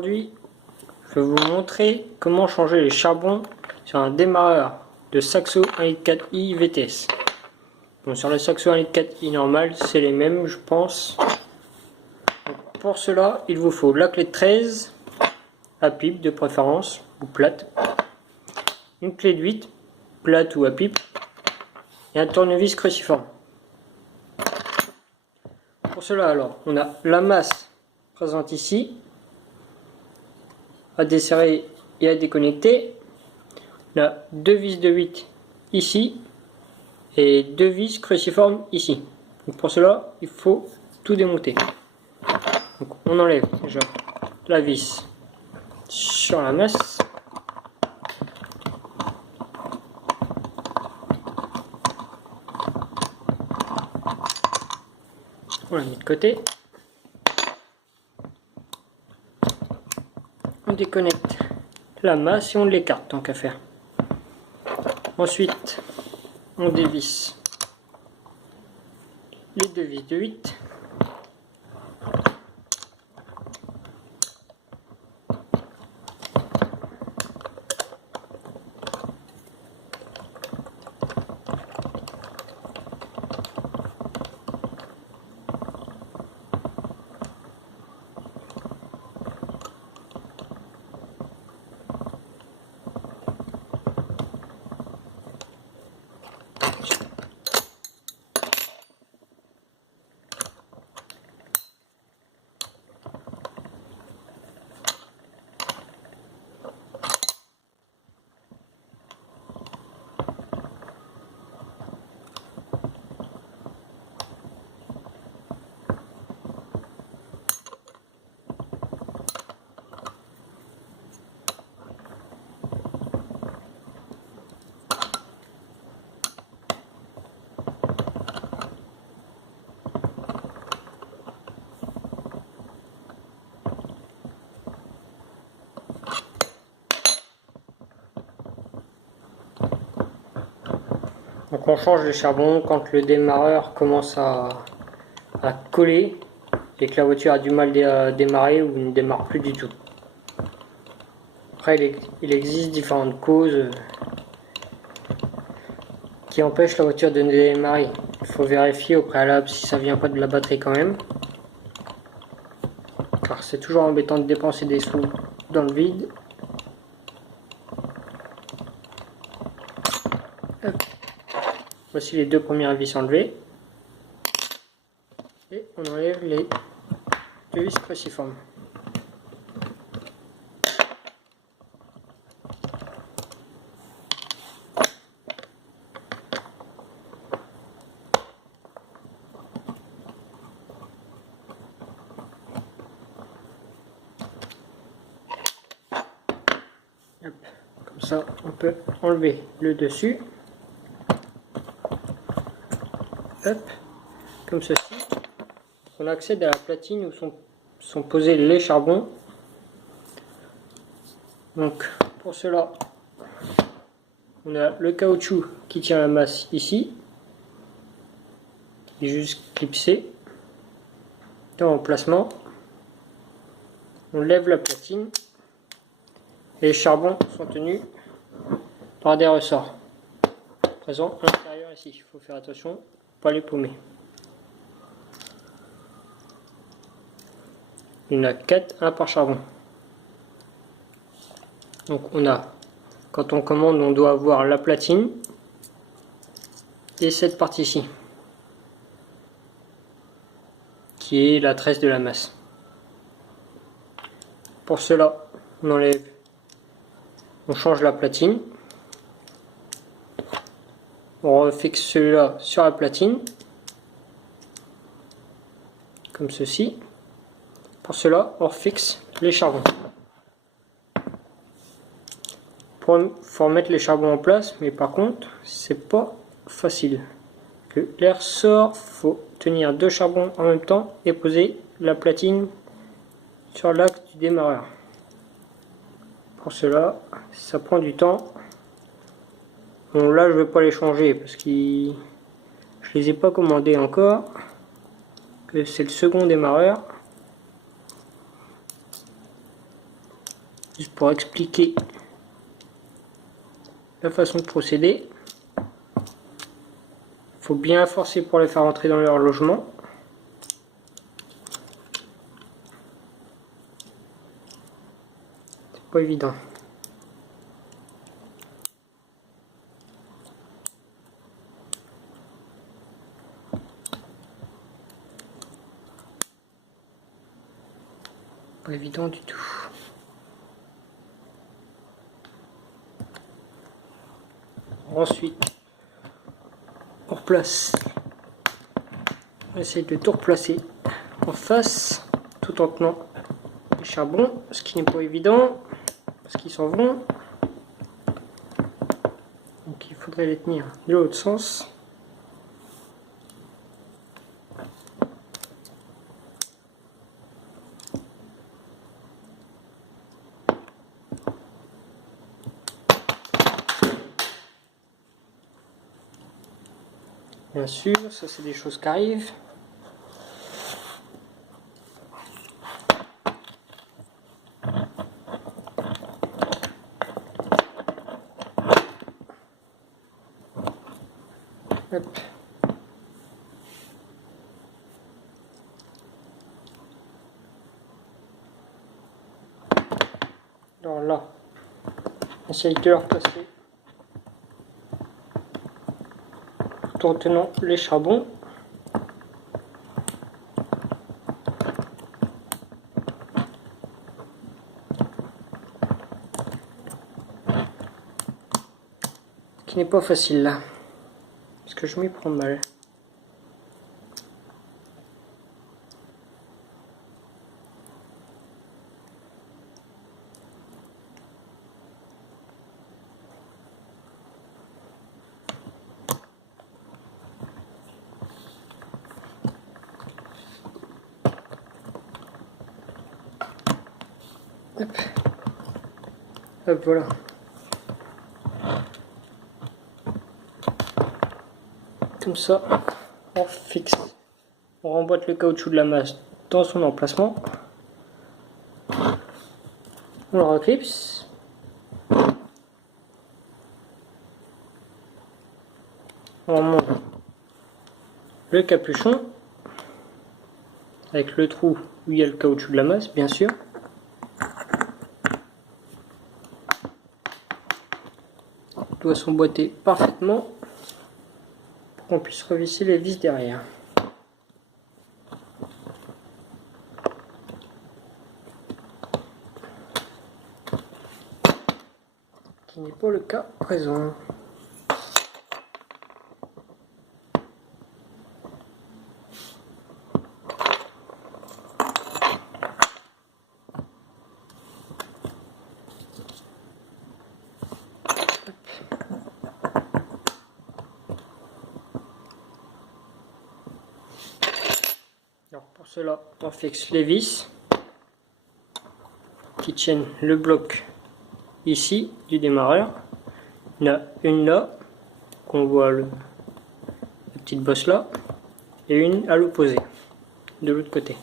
Aujourd'hui, je vais vous montrer comment changer les charbons sur un démarreur de Saxo 1.4 i VTS. Bon, sur le Saxo 1.4 i normal, c'est les mêmes, je pense. Donc, pour cela, il vous faut la clé de 13, à pipe de préférence, ou plate, une clé de 8, plate ou à pipe, et un tournevis cruciforme. Pour cela, alors, on a la masse présente ici, à desserrer et à déconnecter. On a deux vis de 8 ici et deux vis cruciformes ici. Donc pour cela, il faut tout démonter. Donc on enlève déjà la vis sur la masse. On la met de côté. On déconnecte la masse et on l'écarte tant qu'à faire. Ensuite, on dévisse les deux vis de 8. Donc on change les charbons quand le démarreur commence à coller et que la voiture a du mal à démarrer ou ne démarre plus du tout. Après il existe différentes causes qui empêchent la voiture de démarrer. Il faut vérifier au préalable si ça vient pas de la batterie quand même. Car c'est toujours embêtant de dépenser des sous dans le vide. Hop. Voici les deux premières vis enlevées. Et on enlève les deux vis cruciformes. Hop. Comme ça, on peut enlever le dessus. Hop, comme ceci. On accède à la platine où sont posés les charbons. Donc pour cela, on a le caoutchouc qui tient la masse ici, qui est juste clipsé dans l'emplacement. On lève la platine et les charbons sont tenus par des ressorts présents à l'intérieur ici. Il faut faire attention, pas les paumer. Il y en a 4, un par charbon. Donc on a, quand on commande, on doit avoir la platine et cette partie-ci, qui est la tresse de la masse. Pour cela, on enlève, on change la platine. On refixe celui-là sur la platine, comme ceci. Pour cela, on refixe les charbons. Il faut remettre les charbons en place, mais par contre, c'est pas facile. Que l'air sort, faut tenir deux charbons en même temps et poser la platine sur l'axe du démarreur. Pour cela, ça prend du temps. Bon, là, je vais pas les changer parce que je les ai pas commandés encore. Que c'est le second démarreur. juste pour expliquer la façon de procéder. Il faut bien forcer pour les faire entrer dans leur logement. C'est pas évident. Pas évident du tout. Ensuite, on replace. On essaie de tout replacer en face tout en tenant les charbons, ce qui n'est pas évident parce qu'ils s'en vont. Donc il faudrait les tenir de l'autre sens. Bien sûr, ça c'est des choses qui arrivent. Hop. Alors là, essaye de le replacer tout en tenant les charbons. Ce qui n'est pas facile là, parce que je m'y prends mal. Hop. Hop, voilà. Comme ça, on fixe. On remboîte le caoutchouc de la masse dans son emplacement. On le reclipse. On remonte le capuchon avec le trou où il y a le caoutchouc de la masse, bien sûr. Il doit s'emboîter parfaitement pour qu'on puisse revisser les vis derrière. Ce qui n'est pas le cas présent. Alors pour cela, on fixe les vis qui tiennent le bloc ici du démarreur. Il y en a une là, qu'on voit la petite bosse là, et une à l'opposé, de l'autre côté.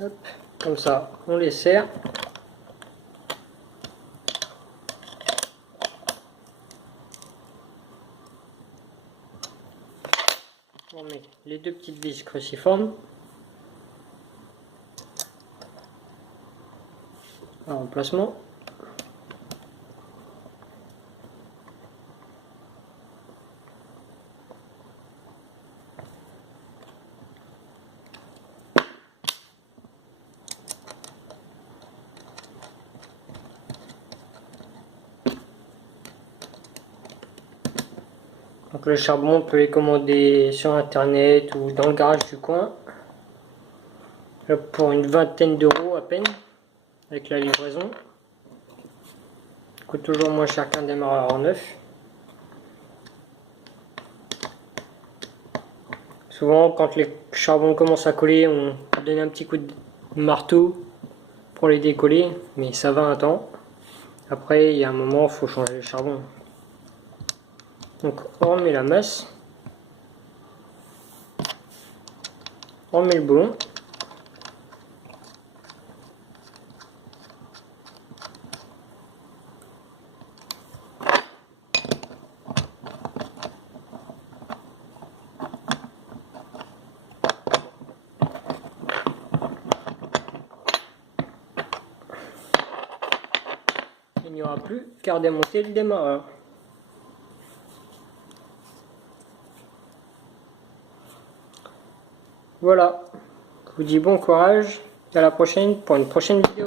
Hop, comme ça, on les serre. On met les deux petites vis cruciformes. En emplacement. Donc le charbon, on peut les commander sur internet ou dans le garage du coin. Pour une vingtaine d'euros à peine, avec la livraison. Coûte toujours moins cher qu'un démarreur en neuf. Souvent, quand les charbons commencent à coller, on donne un petit coup de marteau pour les décoller, mais ça va un temps. Après, il y a un moment, il faut changer le charbon. Donc, on remet la masse. On remet le boulon. Il n'y aura plus qu'à démonter le démarreur. Voilà, je vous dis bon courage et à la prochaine pour une prochaine vidéo.